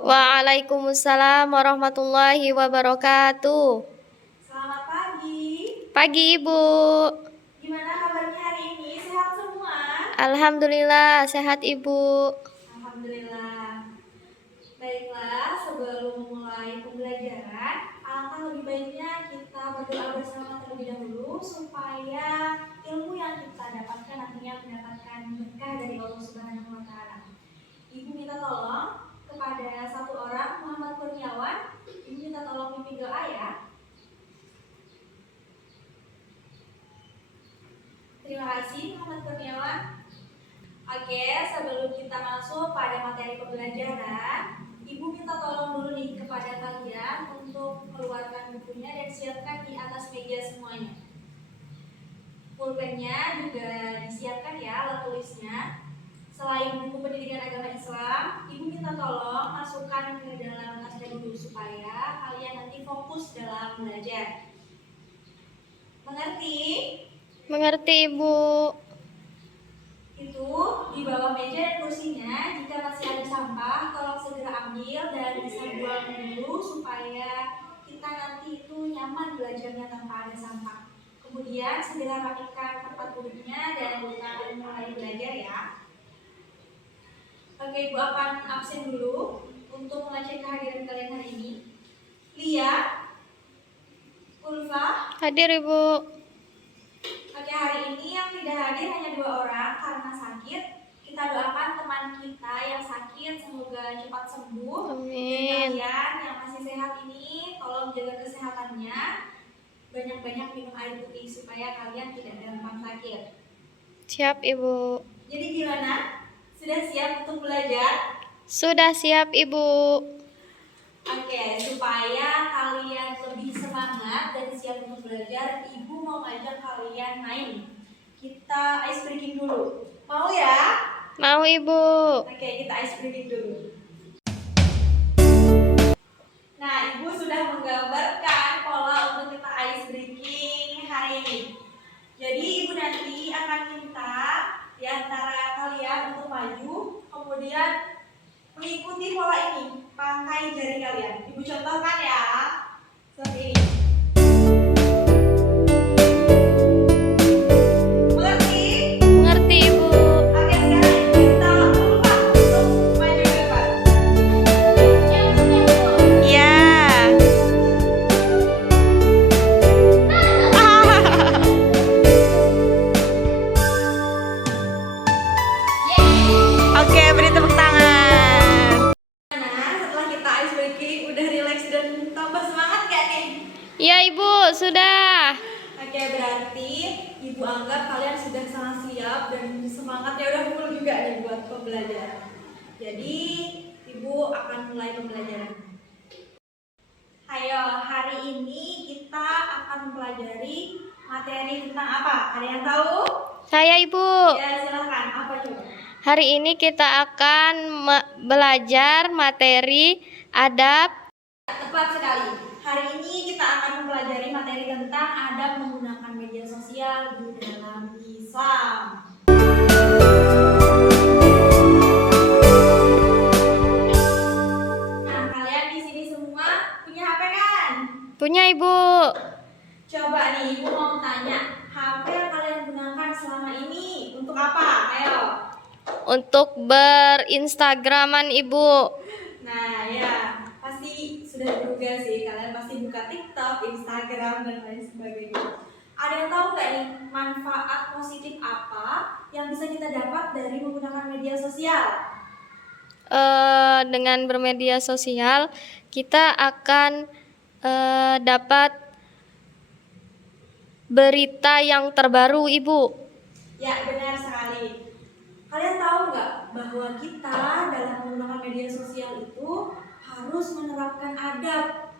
Waalaikumsalam warahmatullahi wabarakatuh. Selamat pagi. Pagi Ibu. Gimana kabarnya hari ini? Sehat semua? Alhamdulillah sehat Ibu. Alhamdulillah. Baiklah, sebelum memulai pembelajaran, alangkah lebih baiknya kita berdoa bersama terlebih dahulu supaya ilmu yang kita dapatkan nantinya mendapatkan berkah dari Allah Subhanahu wa taala. Ibu minta tolong kepada satu orang, Muhammad Kurniawan. Ibu minta tolong pimpin doa ya. Terima kasih Muhammad Kurniawan. Oke, sebelum kita masuk pada materi pembelajaran, Ibu minta tolong dulu nih kepada kalian untuk keluarkan bukunya dan siapkan di atas meja semuanya. Pulpennya juga disiapkan ya, alat tulisnya. Selain buku pendidikan agama Islam, Ibu minta tolong masukkan ke dalam tasnya dulu supaya kalian nanti fokus dalam belajar. Mengerti? Mengerti Ibu. Itu di bawah meja dan kursinya, jika masih ada sampah tolong segera ambil dan bisa buang dulu supaya kita nanti itu nyaman belajarnya tanpa ada sampah. Kemudian segera rapikan tempat duduknya dan kita mulai belajar ya. Oke, Ibu akan absen dulu untuk mengecek kehadiran kalian hari ini. Lia, Ulfa, Hadir Ibu. Oke, hari ini yang tidak hadir hanya 2 orang karena sakit. Kita doakan teman kita yang sakit semoga cepat sembuh. Amin. Dan kalian yang masih sehat ini tolong jaga kesehatannya. Banyak-banyak minum air putih supaya kalian tidak gampang sakit. Siap Ibu. Jadi gimana? Sudah siap untuk belajar? Sudah siap Ibu. Oke, supaya kalian lebih semangat dan siap untuk belajar, Ibu mau ngajak kalian main. Kita ice breaking dulu. Mau ya? Mau Ibu. Oke, kita ice breaking dulu. Nah, Ibu sudah menggambarkan pola untuk kita ice breaking hari ini. Jadi, Ibu nanti akan minta di antara kalian untuk maju, kemudian mengikuti pola ini pakai jari kalian. Ibu contohkan ya, seperti ini. Mengerti? Mengerti Ibu. Oke, sekarang kita lupa untuk maju ke depan. Ya. Oke, beri tepuk tangan. Nah, setelah kita ice breaking, udah relax dan tambah semangat gak nih? Iya Ibu, sudah. Oke, berarti Ibu anggap kalian sudah sangat siap dan semangatnya udah full juga nih buat pembelajaran. Jadi, Ibu akan mulai pembelajaran. Ayo, hari ini kita akan mempelajari materi tentang apa? Ada yang tahu? Saya Ibu. Ya, silakan. Apa coba? Hari ini kita akan belajar materi adab. Tepat sekali. Hari ini kita akan mempelajari materi tentang adab menggunakan media sosial di dalam Islam. Nah, kalian di sini semua punya HP kan? Punya Ibu. Coba nih, Ibu mau tanya, HP yang kalian gunakan selama ini untuk apa? Ayo. Untuk berinstagraman Ibu. Nah, ya, pasti sudah juga sih, kalian pasti buka TikTok, Instagram, dan lain sebagainya. Ada yang tahu nggak nih manfaat positif apa yang bisa kita dapat dari menggunakan media sosial? Dengan bermedia sosial kita akan dapat berita yang terbaru Ibu. Ya, benar sekali. Kalian tahu nggak bahwa kita dalam menggunakan media sosial itu harus menerapkan adab.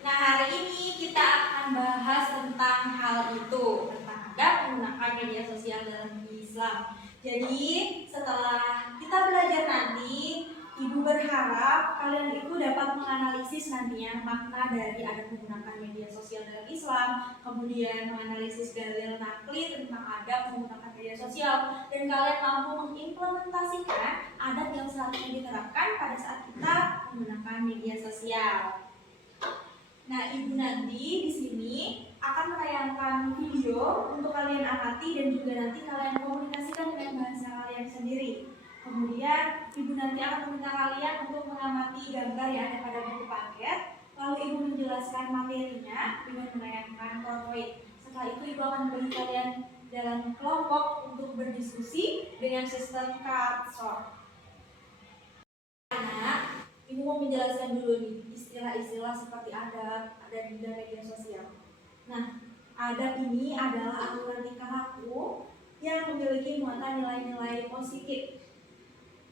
Nah, hari ini kita akan bahas tentang hal itu, tentang adab menggunakan media sosial dalam Islam. Jadi, setelah kita belajar nanti, Ibu berharap berharap kalian itu dapat menganalisis nantinya makna dari adab menggunakan media sosial dalam Islam, kemudian menganalisis dalil nakli tentang adab menggunakan media sosial, dan kalian mampu mengimplementasikan adab yang seharusnya diterapkan pada saat kita menggunakan media sosial. Nah, Ibu nanti di sini akan menayangkan video untuk kalian amati dan juga nanti kalian komunikasikan dengan bahasa kalian sendiri. Kemudian Ibu nanti akan meminta kalian untuk mengamati gambar yang ada pada buku paket, lalu Ibu menjelaskan materinya dengan menayangkan PowerPoint. Setelah itu Ibu akan beri kalian dalam kelompok untuk berdiskusi dengan sistem card sort. Anak, Ibu mau menjelaskan dulu nih istilah-istilah seperti adab di dalam media sosial. Nah, adab ini adalah aturan tingkah laku yang memiliki muatan nilai-nilai positif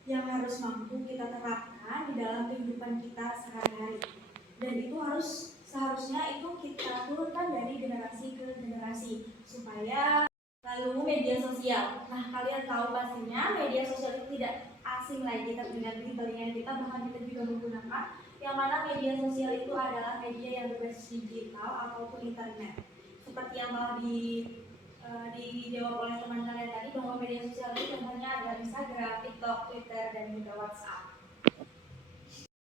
yang harus mampu kita terapkan di dalam kehidupan kita sehari-hari. Dan itu seharusnya itu kita turunkan dari generasi ke generasi supaya. Lalu media sosial. Nah, kalian tahu pastinya media sosial itu tidak asing lagi dengan telinga kita, bahkan kita juga menggunakan, yang mana media sosial itu adalah media yang berbasis digital ataupun internet. Seperti yang telah dijawab oleh teman kalian tadi, bahwa media sosial itu contohnya ada Instagram, TikTok, Twitter, dan juga WhatsApp.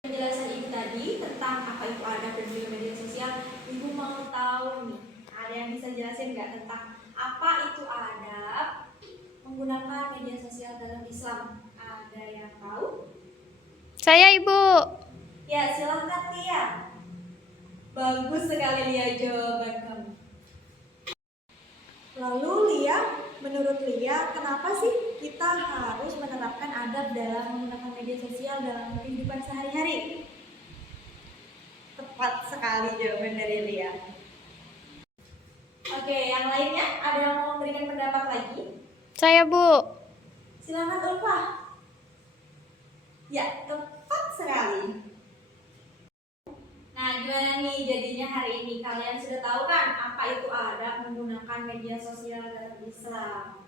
Penjelasan Ibu tadi tentang apa itu adab dan juga media sosial, Ibu mau tahu nih, ada yang bisa jelasin nggak tentang apa itu adab menggunakan media sosial dalam Islam? Ada yang tahu? Saya, Ibu. Ya, silahkan Lia. Bagus sekali Lia jawaban kamu. Lalu Lia, menurut Lia, kenapa sih kita harus menerapkan adab dalam menggunakan media sosial dalam kehidupan sehari-hari? Tepat sekali jawaban dari Lia. Oke, yang lainnya ada yang mau memberikan pendapat lagi? Saya, Bu. Silakan Ulfa. Ya, tepat sekali. Nah, gimana nih jadinya hari ini? Kalian sudah tahu kan apa itu adab menggunakan media sosial dalam Islam?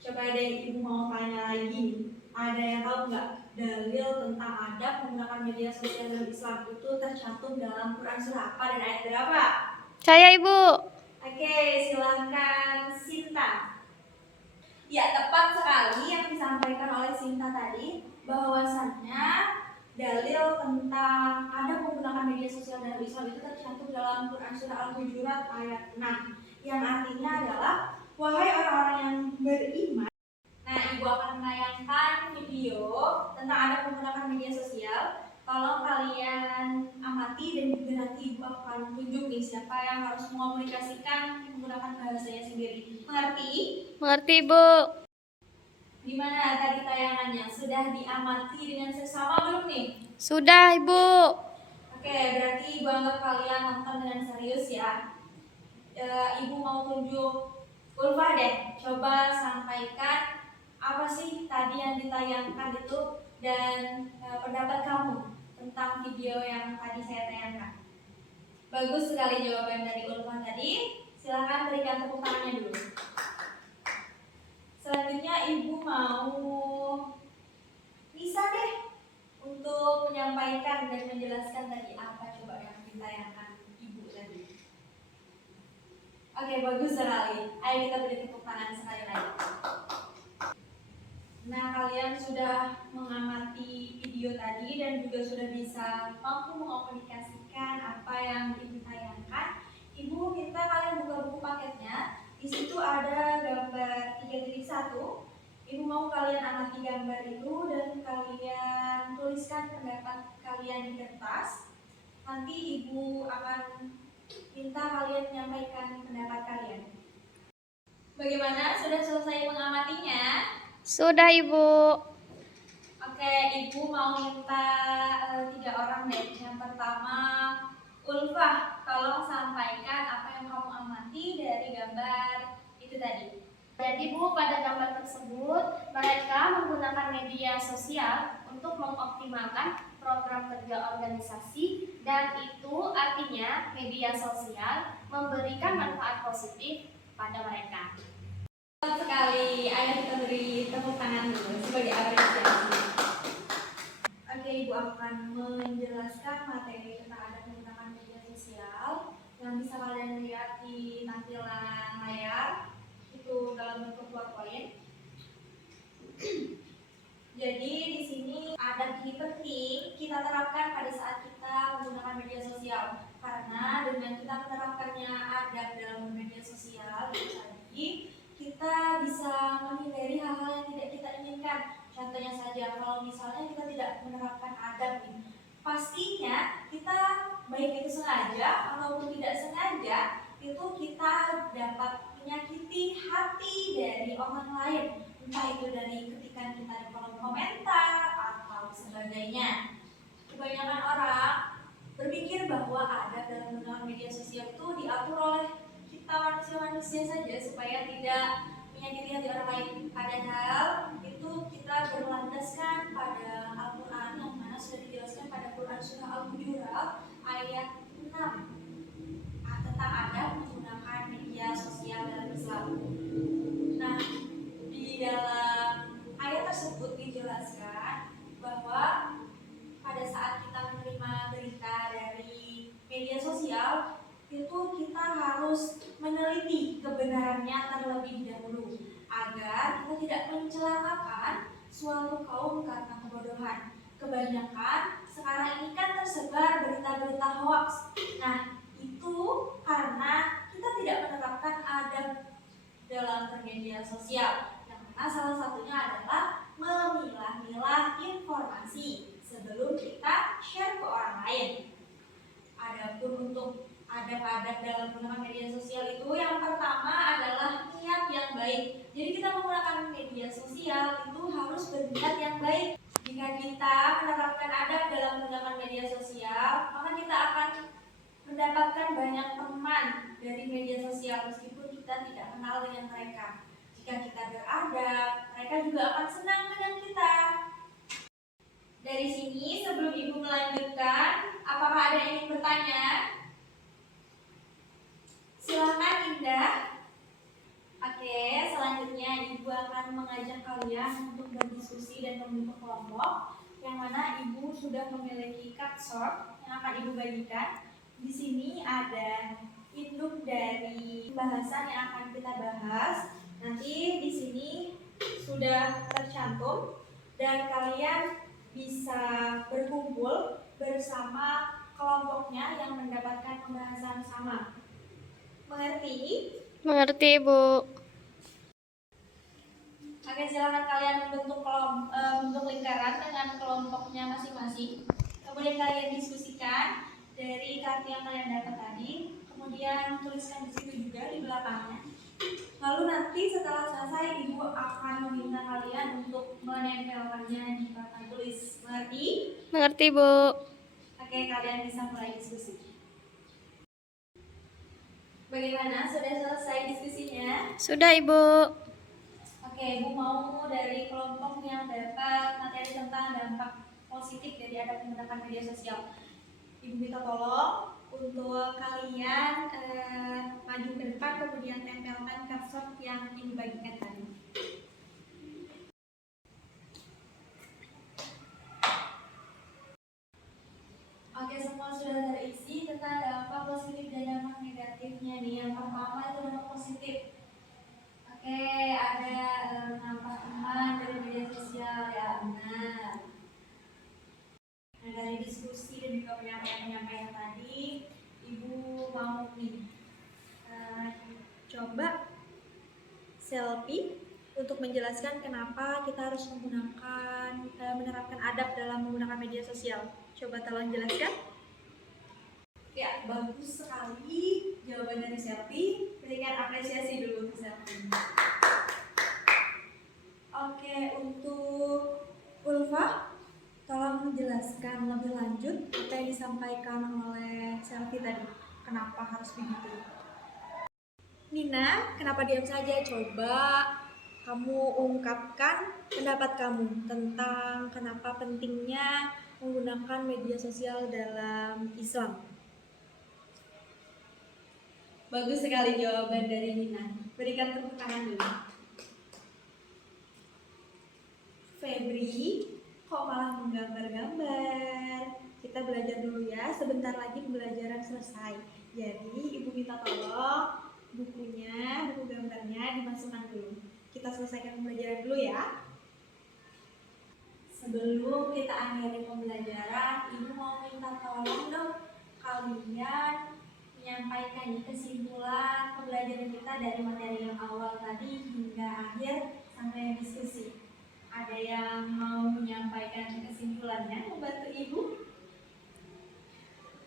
Coba deh Ibu mau tanya lagi. Ada yang tahu nggak dalil tentang adab menggunakan media sosial dalam Islam itu tercantum dalam Quran surah apa dan ayat berapa? Saya, Ibu. Oke, silahkan Sinta. Ya, tepat sekali yang disampaikan oleh Sinta tadi, bahwasannya dalil tentang adab menggunakan media sosial dalam Islam itu tercantum dalam Quran surah Al-Hujurat ayat 6, yang artinya adalah, wahai orang-orang yang beriman. Nah, Ibu akan menayangkan video tentang adab menggunakan media sosial. Tolong kalian amati dan juga nanti Ibu akan tunjuk nih siapa yang harus mengomunikasikan menggunakan bahasanya sendiri. Mengerti? Mengerti, Ibu. Gimana tadi tayangannya? Sudah diamati dengan seksama belum nih? Sudah, Ibu. Oke, berarti Ibu anggap kalian nonton dengan serius ya. Ibu mau tunjuk Ulfa deh. Coba sampaikan apa sih tadi yang ditayangkan itu dan pendapat kamu tentang video yang tadi saya tayangkan. Bagus sekali jawaban dari Ulfa tadi. Silakan berikan tepuk tangannya dulu. Selanjutnya Ibu mau bisa deh untuk menyampaikan dan menjelaskan tadi apa coba yang ditayangkan Ibu tadi. Oke, bagus sekali. Ayo kita beri tepuk tangan sekali lagi. Nah, kalian sudah mengamati video tadi dan juga sudah bisa mampu mengomunikasikan apa yang Ibu tayangkan. Ibu minta kalian buka buku paketnya. Di situ ada gambar 3.1. Ibu mau kalian amati gambar itu dan kalian tuliskan pendapat kalian di kertas. Nanti Ibu akan minta kalian menyampaikan pendapat kalian. Bagaimana? Sudah selesai mengamatinya? Sudah, Ibu. Oke, Ibu mau minta 3 orang deh. Yang pertama, Ulfa, tolong sampaikan apa yang kamu amati dari gambar itu tadi. Jadi, Bu, pada gambar tersebut mereka menggunakan media sosial untuk mengoptimalkan program kerja organisasi, dan itu artinya media sosial memberikan manfaat positif pada mereka. Sekali, ayo kita beri tepuk tangan dulu sebagai apresiasi. akan menjelaskan materi tentang adab menggunakan media sosial yang bisa kalian lihat di tampilan layar itu dalam bentuk PowerPoint. Jadi di sini adab ini penting kita terapkan pada saat kita menggunakan media sosial, karena dengan kita menerapkannya adab dalam media sosial itu tadi kita bisa menghindari hal-hal yang tidak kita inginkan. Contohnya saja, kalau misalnya kita tidak menerapkan adab ini, pastinya kita baik itu sengaja ataupun tidak sengaja itu kita dapat menyakiti hati dari orang lain, entah itu dari ketikan kita di kolom komentar atau sebagainya. Kebanyakan orang berpikir bahwa adab dalam menggunakan media sosial itu diatur oleh kita manusia-manusia saja supaya tidak menyakiti hati orang lain. Padahal itu kita berlandaskan pada Al-Quran yang mana sudah dijelaskan pada Quran surah Al-Hujurat ayat 6 tentang adab menggunakan media sosial dalam Islam. Nah, di dalam ayat tersebut dijelaskan bahwa pada saat kita menerima berita dari media sosial itu kita harus meneliti kebenarannya terlebih dahulu agar kita tidak mencelakakan suatu kaum karena kebodohan. Kebanyakan sekarang ini kan tersebar berita-berita hoax. Nah, itu karena kita tidak menerapkan adab dalam bermedia sosial, yang mana salah satunya adalah memilah-milah informasi sebelum kita share ke orang lain. Adapun untuk adab-adab dalam menggunakan media sosial itu yang pertama adalah niat yang baik. Jadi kita menggunakan media sosial itu harus berniat yang baik. Jika kita menerapkan adab dalam menggunakan media sosial, maka kita akan mendapatkan banyak teman dari media sosial meskipun kita tidak kenal dengan mereka. Jika kita beradab, mereka juga akan senang dengan kita. Dari sini sebelum Ibu melanjutkan, apakah ada yang ingin bertanya? Silakan Indah. Oke, selanjutnya Ibu akan mengajak kalian untuk berdiskusi dan membentuk kelompok, yang mana Ibu sudah memiliki card yang akan Ibu bagikan. Di sini ada induk dari pembahasan yang akan kita bahas. Nanti di sini sudah tercantum dan kalian bisa berkumpul bersama kelompoknya yang mendapatkan pembahasan sama. Mengerti? Mengerti, Bu. Oke, silakan kalian membentuk lingkaran dengan kelompoknya masing-masing. Kemudian kalian diskusikan dari kartu yang kalian dapat tadi. Kemudian tuliskan di situ juga di belakangnya. Lalu nanti setelah selesai Ibu akan meminta kalian untuk menempelkannya di papan tulis. Mengerti? Mengerti, Bu. Oke, kalian bisa mulai diskusi. Bagaimana? Sudah selesai diskusinya? Sudah, Ibu. Oke, Ibu mau dari kelompok yang dapat materi tentang dampak positif dari adab menggunakan media sosial. Ibu minta tolong untuk kalian maju ke depan, kemudian tempelkan cursor yang Ibu bagikan tadi. Oke, semua sudah terisi tentang dampak positif dan dampak negatifnya nih. Yang pertama itu dampak positif. Oke, ada nampak teman dari media sosial, ya benar. Nah, dari diskusi dan juga penyampaian tadi, Ibu mau nih coba selfie untuk menjelaskan kenapa kita harus menerapkan adab dalam menggunakan media sosial. Coba tolong jelaskan. Ya, bagus sekali jawaban dari selfie. Berikan apresiasi dulu untuk selfie. Oke, untuk Ulfa, tolong menjelaskan lebih lanjut apa yang disampaikan oleh selfie tadi. Kenapa harus begitu? Nina, kenapa diam saja? Coba kamu ungkapkan pendapat kamu tentang kenapa pentingnya menggunakan media sosial dalam Islam. Bagus sekali jawaban dari Nina. Berikan tepuk tangan dulu. Febri, kok malah menggambar-gambar? kita belajar dulu ya. Sebentar lagi pembelajaran selesai. Jadi Ibu minta tolong buku gambarnya dimasukkan dulu. Kita selesaikan pembelajaran dulu ya. Sebelum kita akhiri pembelajaran, Ibu mau minta tolong dong kalian menyampaikan kesimpulan pembelajaran kita dari materi yang awal tadi hingga akhir sampai diskusi. Ada yang mau menyampaikan kesimpulannya, membantu Ibu?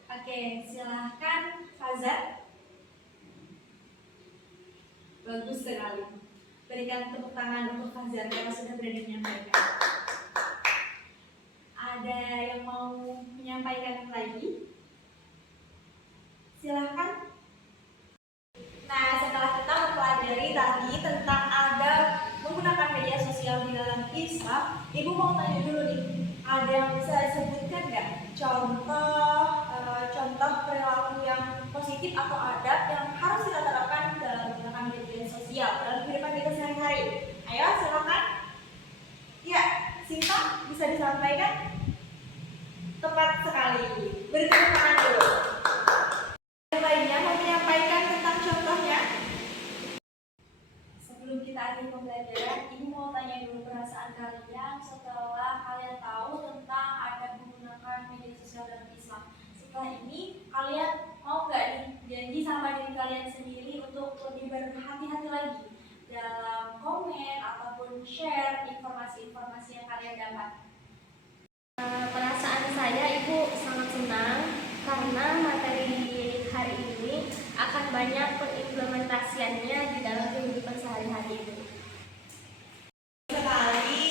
Oke, silahkan Fazat. Bagus sekali. Berikan tepuk tangan untuk Fazat karena sudah berani menyampaikan. Ada yang mau menyampaikan lagi? Silahkan. Nah, setelah kita mempelajari tadi tentang adab menggunakan media sosial di dalam Islam, Ibu mau tanya dulu nih, ada yang bisa disebutkan nggak contoh perilaku yang positif atau adab yang harus kita terapkan dalam menggunakan media sosial dalam kehidupan kita sehari-hari? Ayo, silakan. Ya, Sinta bisa disampaikan? Tepat sekali. Beri tepuk tangan dulu. Yang lainnya mau menyampaikan tentang contohnya? Sebelum kita akhiri pembelajaran, Ibu mau tanya dulu perasaan kalian setelah kalian tahu tentang adab menggunakan media sosial dalam Islam. Setelah ini, kalian mau nggak nih janji sama diri kalian sendiri untuk lebih berhati-hati lagi dalam komen ataupun share informasi-informasi yang kalian dapat? Perasaan saya, Ibu sangat senang karena materi hari ini akan banyak pengimplementasiannya di dalam kehidupan sehari-hari Ibu. Sekali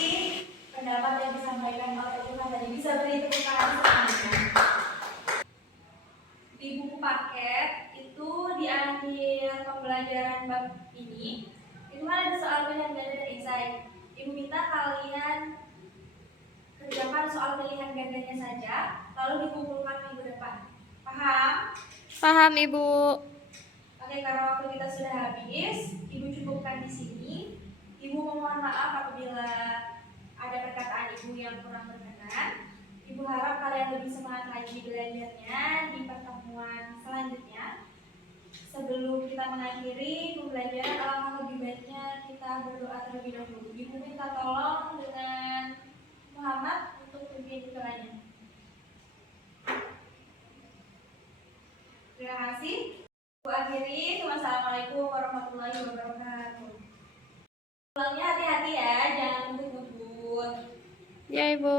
pendapat yang disampaikan oleh Ibu tadi, bisa beri tepuk tangan semuanya. Di buku paket itu di akhir pembelajaran bab ini itu kan ada soal pilihan ganda dan esai. Ibu minta kalian kerjakan soal pilihan gandanya saja, lalu dikumpulkan minggu depan. Paham? Paham, Ibu. Oke, karena waktu kita sudah habis, Ibu cukupkan di sini. Ibu memohon maaf apabila ada perkataan Ibu yang kurang berkenan. Ibu harap kalian lebih semangat lagi belajarnya di pertemuan selanjutnya. Sebelum kita mengakhiri pembelajaran, alangkah lebih baiknya kita berdoa terlebih dahulu. Ibu minta tolong dengan Muhammad untuk pimpin doanya. Terima kasih. Ibu akhiri. Wassalamualaikum warahmatullahi wabarakatuh. Pulangnya hati-hati ya, jangan ngebut-ngebut. Ya, Ibu.